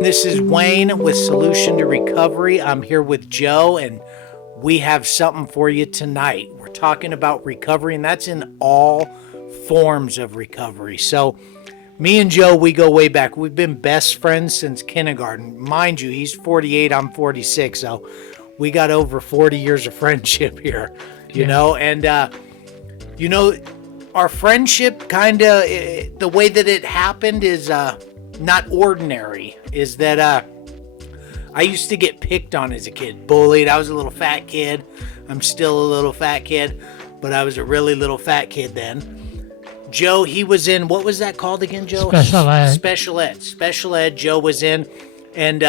This is Wayne with Solution to Recovery. I'm here with Joe, and we have something for you tonight. We're talking about recovery, and that's in all forms of recovery. So, me and Joe, we go way back. We've been best friends since kindergarten. Mind you, he's 48, I'm 46, so we got over 40 years of friendship here, you know, and, our friendship kind of, the way that it happened is, not ordinary, is that I used to get picked on as a kid, bullied. I was a little fat kid. I'm still a little fat kid, but I was a really little fat kid then. Joe, he was in, what was that called again, Joe? Special ed. Special ed, Joe was in, and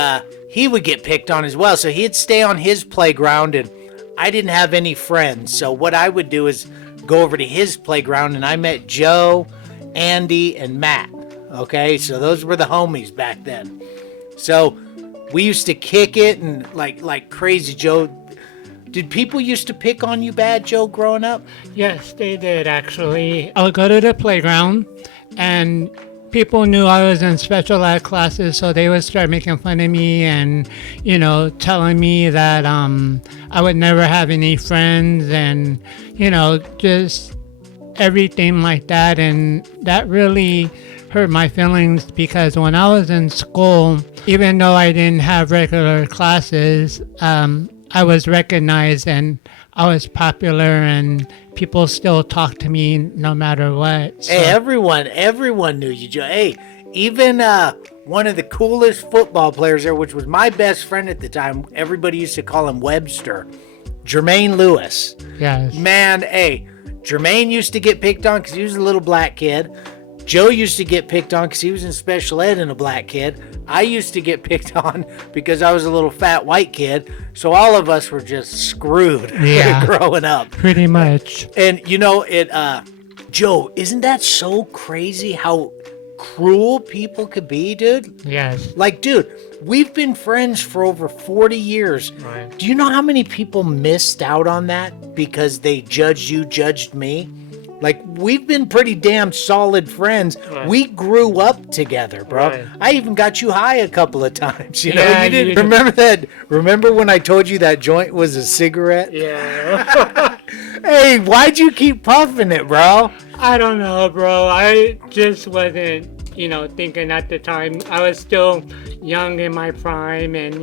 he would get picked on as well. So he'd stay on his playground, and I didn't have any friends. So what I would do is go over to his playground, and I met Joe, Andy, and Matt. Okay, so those were the homies back then. So we used to kick it and like crazy. Joe, did people used to pick on you bad, Joe, growing up? Yes, they did actually. I would go to the playground and people knew I was in special ed classes, so they would start making fun of me and, telling me that I would never have any friends and, just everything like that. And that really hurt my feelings because when I was in school, even though I didn't have regular classes, I was recognized and I was popular and people still talk to me no matter what. So. Hey, everyone knew you, Joe. Hey, even one of the coolest football players there, which was my best friend at the time, everybody used to call him Webster, Jermaine Lewis. Yes. Man, hey, Jermaine used to get picked on because he was a little black kid. Joe used to get picked on because he was in special ed and a black kid. I used to get picked on because I was a little fat white kid. So all of us were just screwed growing up. Pretty much. And Joe, isn't that so crazy how cruel people could be, dude? Yes. Like, dude, we've been friends for over 40 years. Right. Do you know how many people missed out on that because they judged me? Like, we've been pretty damn solid friends. Right. We grew up together, bro. Right. I even got you high a couple of times. You didn't remember that? Remember when I told you that joint was a cigarette? Yeah. Hey, why'd you keep puffing it, bro? I don't know, bro. I just wasn't, thinking at the time. I was still young in my prime and,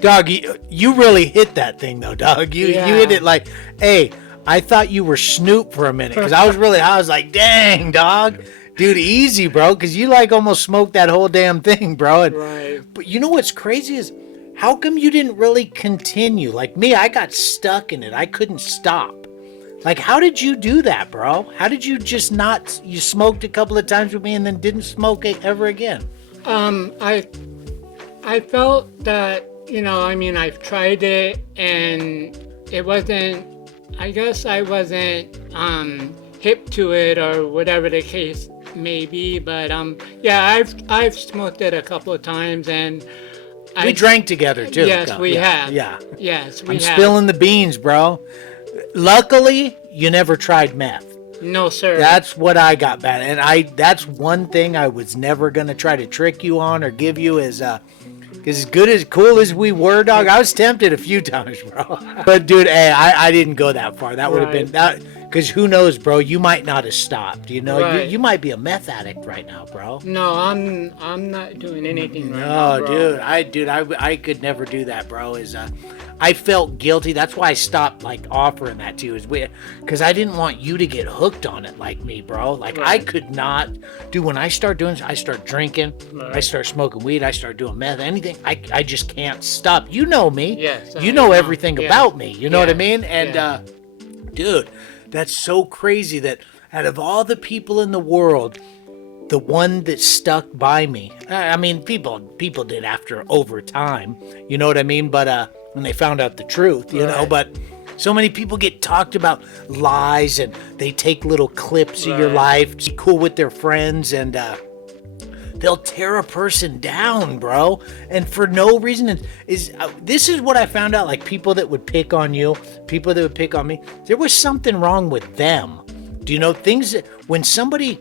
Dog, you really hit that thing, though, dog. You hit it like, hey, I thought you were Snoop for a minute because I was like, dang, dog. Dude, easy, bro, because you almost smoked that whole damn thing, bro. And, right. But you know what's crazy is how come you didn't really continue? Like me, I got stuck in it. I couldn't stop. Like, how did you do that, bro? How did you just not, you smoked a couple of times with me and then didn't smoke it ever again? I felt that, I've tried it and it wasn't, I guess I wasn't hip to it or whatever the case may be, but I've smoked it a couple of times and we drank together too. Yes, we have. Yeah. Yes, we have. I'm spilling the beans, bro. Luckily, you never tried meth. No, sir. That's what I got bad, and that's one thing I was never gonna try to trick you on or give you is because as cool as we were, dog, I was tempted a few times, bro. But dude, hey, I didn't go that far. That would have been that. Because who knows, bro? You might not have stopped. Right. You might be a meth addict right now, bro. No, I'm not doing anything right now, bro. Dude, I could never do that, bro. I felt guilty. That's why I stopped offering that to you. Because I didn't want you to get hooked on it like me, bro. Like I could not do when I start doing. I start drinking. Right. I start smoking weed. I start doing meth. Anything. I just can't stop. You know me. Yes. You know everything about me. You know what I mean? And dude. That's so crazy that out of all the people in the world, the one that stuck by me, I mean, people did after over time, you know what I mean? But when they found out the truth, you know, but so many people get talked about lies and they take little clips of your life, be cool with their friends, and they'll tear a person down, bro. And for no reason. This is what I found out. Like people that would pick on you, people that would pick on me, there was something wrong with them. Do you know things that when somebody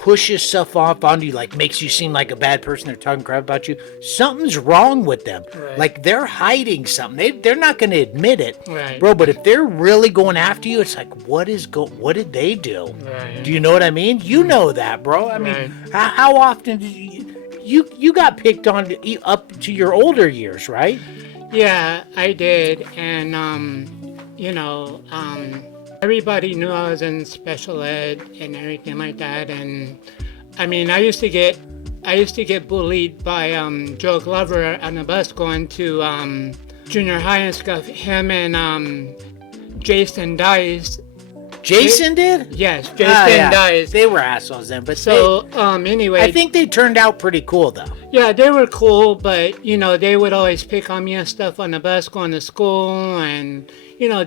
pushes stuff off onto you, like makes you seem like a bad person, they're talking crap about you, something's wrong with them. Right. Like they're hiding something. They're not going to admit it, Right. bro. But if they're really going after you, it's like, what did they do? Right. Do you know what I mean? You know that, bro. I mean, how often did you got picked on up to your older years, right? Yeah, I did, and everybody knew I was in special ed and everything like that, and I mean, I used to get bullied by Joe Glover on the bus going to junior high and stuff. Him and Jason Dice. Jason did? Yes, Jason Dice. They were assholes then, but so anyway, I think they turned out pretty cool though. Yeah, they were cool, but they would always pick on me and stuff on the bus going to school, and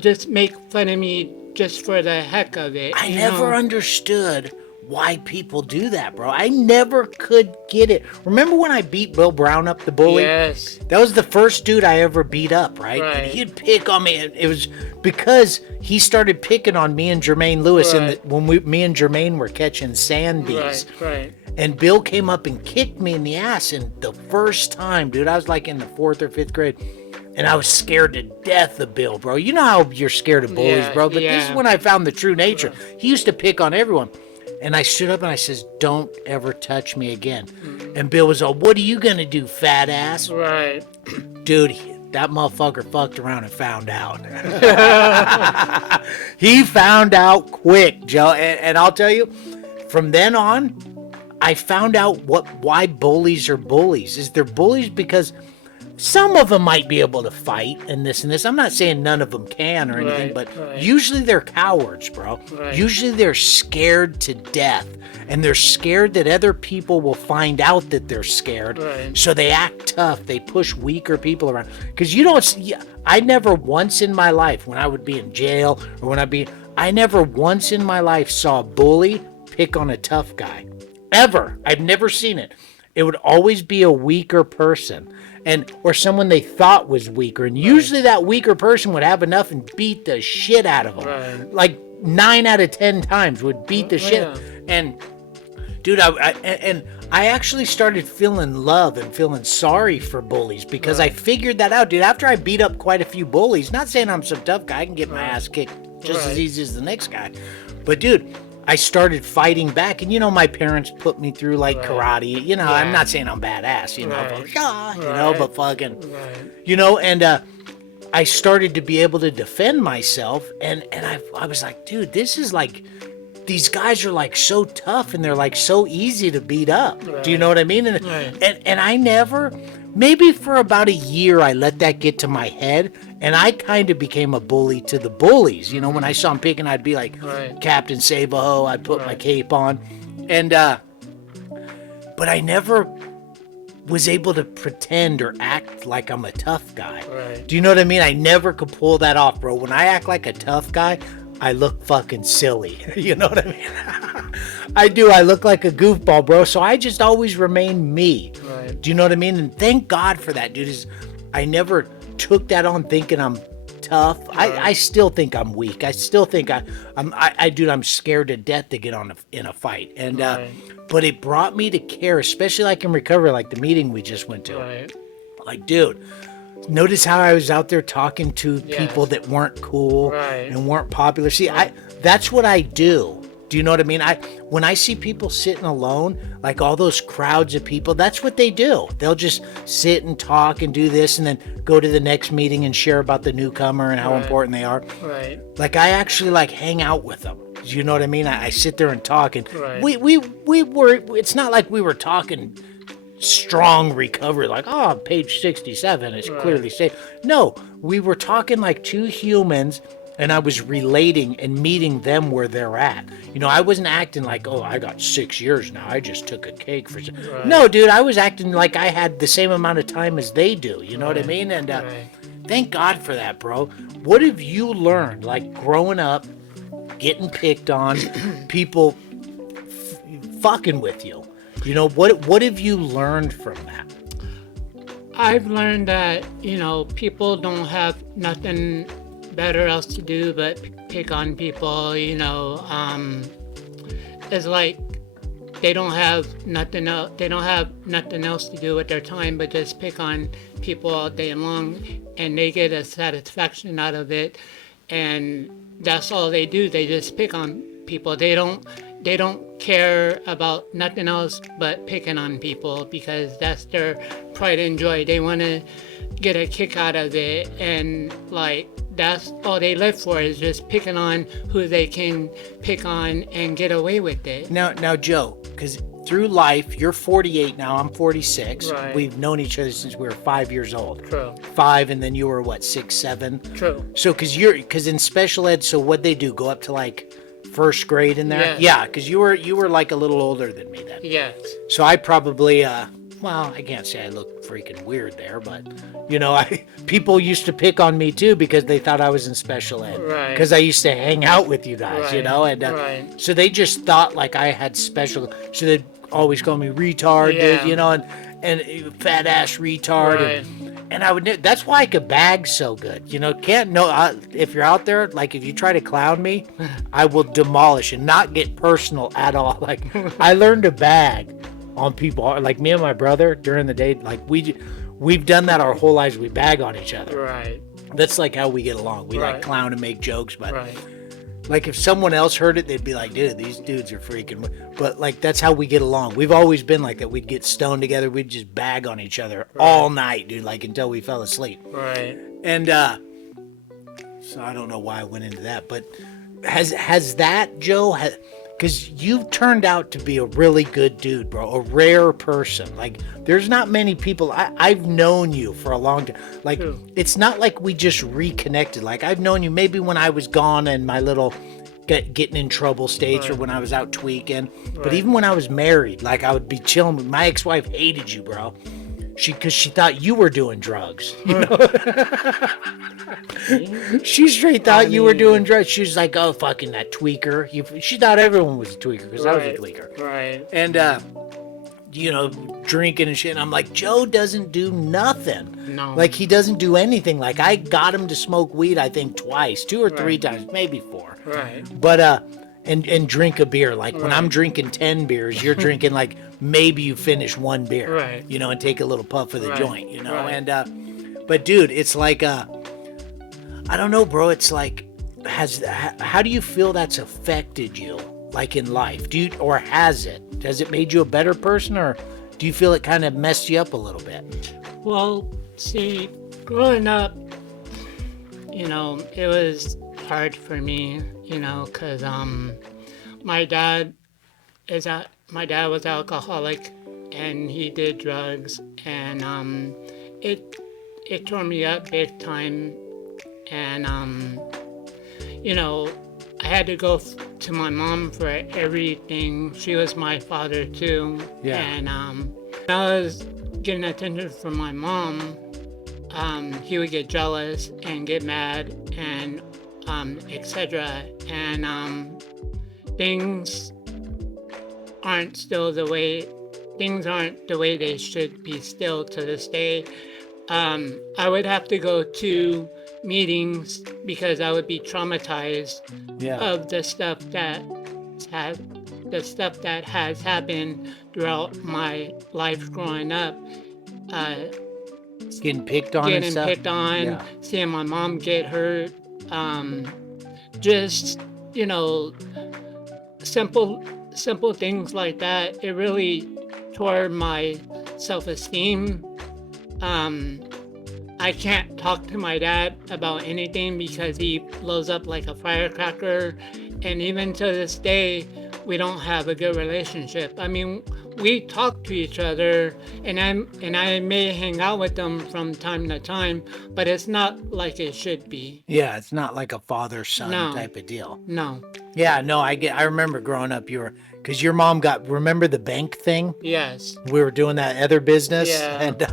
just make fun of me just for the heck of it. I never understood why people do that, bro. I never could get it. Remember when I beat Bill Brown up, the bully? Yes. That was the first dude I ever beat up, right? And he'd pick on me. It was because he started picking on me and Jermaine Lewis when me and Jermaine were catching sand bees. Right. And Bill came up and kicked me in the ass. And the first time, dude, I was like in the 4th or 5th grade. And I was scared to death of Bill, bro. You know how you're scared of bullies, bro. But this is when I found the true nature. He used to pick on everyone. And I stood up and I says, "Don't ever touch me again." And Bill was all, "What are you going to do, fat ass?" Right. Dude, that motherfucker fucked around and found out. He found out quick, Joe. And I'll tell you, from then on, I found out why bullies are bullies. Is they're bullies because some of them might be able to fight and this and this. I'm not saying none of them can or anything, but usually they're cowards, bro. Right. Usually they're scared to death, and they're scared that other people will find out that they're scared. Right. So they act tough. They push weaker people around. Because I never once in my life, when I would be in jail or I never once in my life saw a bully pick on a tough guy. Ever. I've never seen it. It would always be a weaker person. Or someone they thought was weaker, and usually that weaker person would have enough and beat the shit out of them. Right. Like 9 out of 10 times would beat the shit. Yeah. And dude, I actually started feeling love and feeling sorry for bullies because I figured that out, dude. After I beat up quite a few bullies, not saying I'm some tough guy, I can get my ass kicked just as easy as the next guy, but dude, I started fighting back, and my parents put me through like karate. I'm not saying I'm badass, but fucking, and I started to be able to defend myself, and I was like, dude, this is like, these guys are like so tough, and they're like so easy to beat up. Right. Do you know what I mean? And I never, maybe for about a year, I let that get to my head, and I kind of became a bully to the bullies. When I saw them picking, I'd be like, Captain Save-A-Ho, I'd put my cape on. And, but I never was able to pretend or act like I'm a tough guy. Right. Do you know what I mean? I never could pull that off, bro. When I act like a tough guy, I look fucking silly. You know what I mean? I do. I look like a goofball, bro. So I just always remain me. Right. Do you know what I mean? And thank God for that, dude. I never took that on thinking I'm tough. Right. I still think I'm weak. I still think I'm scared to death to get in a fight. And but it brought me to care, especially like in recovery, like the meeting we just went to. Right. Like, dude, notice how I was out there talking to people that weren't cool and weren't popular. See, that's what I do. Do you know what I mean? When I see people sitting alone, like all those crowds of people, that's what they do. They'll just sit and talk and do this and then go to the next meeting and share about the newcomer and how important they are. Right. Like I actually like hang out with them. Do you know what I mean? I sit there and talk, and we were, it's not like we were talking strong recovery, like, oh, page 67 is clearly safe. No, we were talking like two humans, and I was relating and meeting them where they're at. I wasn't acting like, oh, I got 6 years now, I just took a cake for No, dude, I was acting like I had the same amount of time as they do. You know what I mean? And thank God for that, bro. What have you learned, like growing up, getting picked on, people fucking with you? What have you learned from that? I've learned that, people don't have nothing better else to do but pick on people, It's like they don't have nothing else. They don't have nothing else to do with their time but just pick on people all day long, and they get a satisfaction out of it, and that's all they do. They just pick on people. They don't care about nothing else but picking on people because that's their pride and joy. They want to get a kick out of it, and like that's all they live for is just picking on who they can pick on and get away with it. Now, Joe, because through life, you're 48 now. I'm 46. Right. We've known each other since we were 5 years old. True. 5, and then you were what, 6, 7? True. So, because in special ed, so what they do, go up to like first grade in there? Yes. Yeah, because you were like a little older than me then. Yes. So I probably, well, I can't say I look freaking weird there, but people used to pick on me too because they thought I was in special ed. Right. Because I used to hang out with you guys, Right. and Right. so they just thought like I had special. So they'd always call me retard, Yeah. dude, and fat ass retard. Right. And I would. That's why I could bag so good, if you're out there, like if you try to clown me, I will demolish and not get personal at all. Like I learned to bag on people, like me and my brother during the day. Like we've done that our whole lives. We bag on each other. Right. That's like how we get along. We like Right. clown and make jokes, but Right. like if someone else heard it, they'd be like, dude, these dudes are freaking. But like that's how we get along. We've always been like that. We'd get stoned together. We'd just bag on each other all night, dude, like until we fell asleep. Right. And so I don't know why I went into that, but has that, Joe? Because you've turned out to be a really good dude, bro. A rare person. Like there's not many people. I've known you for a long time. Like True. It's not like we just reconnected. Like I've known you maybe when I was gone and my little getting in trouble stage, or Right. when I was out tweaking. But Right. even when I was married, like I would be chilling. My ex-wife hated you, bro. Because she thought you were doing drugs. She straight thought you were doing drugs. She was like, "Oh, fucking that tweaker." She thought everyone was a tweaker because I was a tweaker. Right. And drinking and shit. And I'm like, Joe doesn't do nothing. No. Like he doesn't do anything. Like I got him to smoke weed, I think twice, 2 or 3 Right. times, maybe 4. Right. But and drink a beer. Like when Right. I'm drinking 10 beers, you're drinking like maybe you finish 1 beer. Right. And take a little puff of the Right. joint. Right. And but dude, it's like I don't know, bro. It's like how do you feel that's affected you, like in life? Or has it? Has it made you a better person, or do you feel it kind of messed you up a little bit? Well, see, growing up, it was hard for me, because my dad was alcoholic, and he did drugs, and it tore me up big time, and I had to go to my mom for everything. She was my father too. Yeah. And when I was getting attention from my mom, he would get jealous and get mad and etc. And things aren't the way they should be still to this day. I would have to go to meetings because I would be traumatized Yeah. of the stuff that has happened throughout my life growing up. Getting picked on and Getting stuff. picked on, Yeah. seeing my mom get hurt, just simple things like that. It really tore my self-esteem. I can't talk to my dad about anything because he blows up like a firecracker, and even to this day, we don't have a good relationship. I mean, we talk to each other, and I may hang out with them from time to time, but it's not like it should be. Yeah, it's not like a father-son No. type of deal. No. Yeah, no, I remember growing up, because your mom remember the bank thing? Yes. We were doing that other business, Yeah. and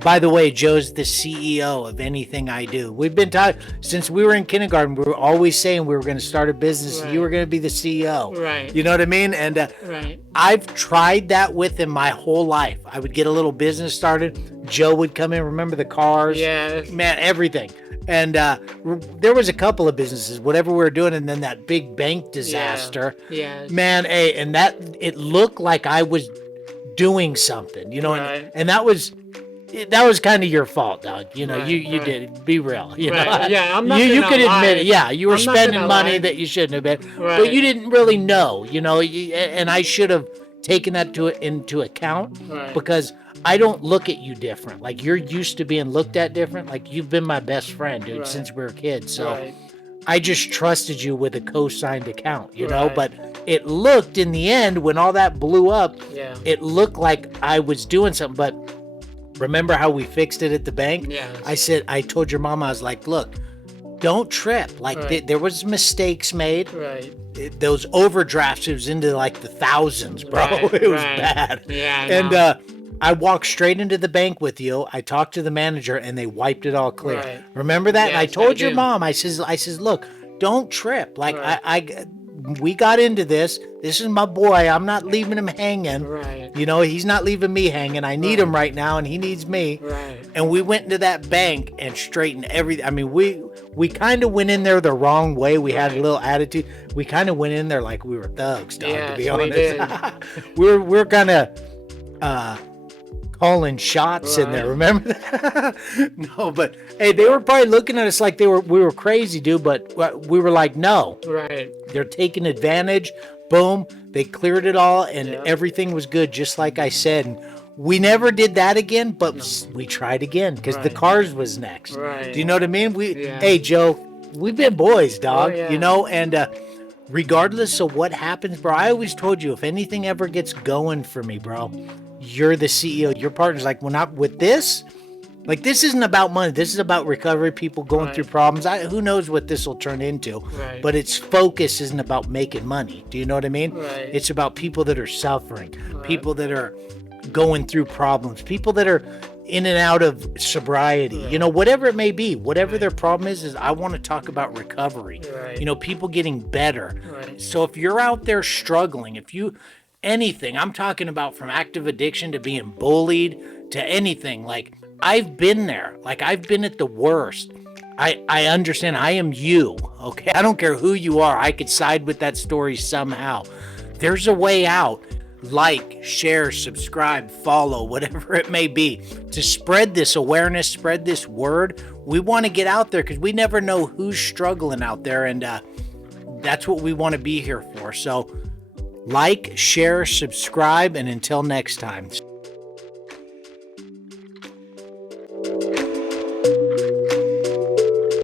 By the way, Joe's the CEO of anything I do. We've been talking since we were in kindergarten. We were always saying we were going to start a business. Right. You were going to be the CEO. Right. You know what I mean? And Right. I've tried that with him my whole life. I would get a little business started. Joe would come in. Remember the cars? Yeah. Man, everything. And there was a couple of businesses, whatever we were doing, and then that big bank disaster. Yeah. Man, and that it looked like I was doing something, you know, Right. and that was kind of your fault, dog. You know, Right, you right. did. Be real. You Right. know? Yeah, I'm not You gonna could lie. admit it. Yeah, you were I'm not spending gonna money lie. that you shouldn't have been, but Right. you didn't really know. You know, and I should have taken that into account Right. because I don't look at you different. Like you're used to being looked at different. Like you've been my best friend, dude, Right. since we were kids. So Right. I just trusted you with a co-signed account, you know. Right. But it looked in the end when all that blew up, Yeah. it looked like I was doing something. But remember how we fixed it at the bank? Yes. I told your mom, I was like, look, don't trip. Like Right. there was mistakes made. Right. Those overdrafts, it was into like the thousands, bro. Right, It was right. bad. Yeah. I And know. I walked straight into the bank with you. I talked to the manager, and they wiped it all clear. Right. Remember that? And I Yes, told I your do. mom. I says, look, don't trip. Like Right. we got into this. This is my boy. I'm not leaving him hanging. Right. You know, he's not leaving me hanging. I need him right now, and he needs me. Right. And we went into that bank and straightened everything. I mean, we kind of went in there the wrong way. We had a Right. little attitude. We kind of went in there like we were thugs, dog, to be Yes, we honest. did. we're kind of calling shots in there. Right. Remember that? No, but hey, they were probably looking at us like we were crazy, dude. But we were like, no, Right. they're taking advantage. Boom, they cleared it all, and Yeah. everything was good, just like I said. And we never did that again, but we tried again because the Right. cars was next. Right. Do you know what I mean? Yeah. Hey, Joe, we've been boys, dog. yeah. You know, and regardless of what happens, bro, I always told you if anything ever gets going for me, bro, you're the CEO. Your partner's like, well, not with this. Like, this isn't about money. This is about recovery, people going Right. through problems. Who knows what this will turn into? Right. But its focus isn't about making money. Do you know what I mean? Right. It's about people that are suffering, people that are going through problems, people that are in and out of sobriety, you know, whatever it may be, whatever their problem is I want to talk about recovery, Right. you know, people getting better. Right. So if you're out there struggling, if you, anything, I'm talking about from active addiction to being bullied to anything, like I've been there, like I've been at the worst. I understand. I am you, okay? I don't care who you are. I could side with that story somehow. There's a way out. Like, share, subscribe, follow, whatever it may be, to spread this awareness, spread this word. We want to get out there because we never know who's struggling out there, and that's what we want to be here for. So like, share, subscribe, and until next time.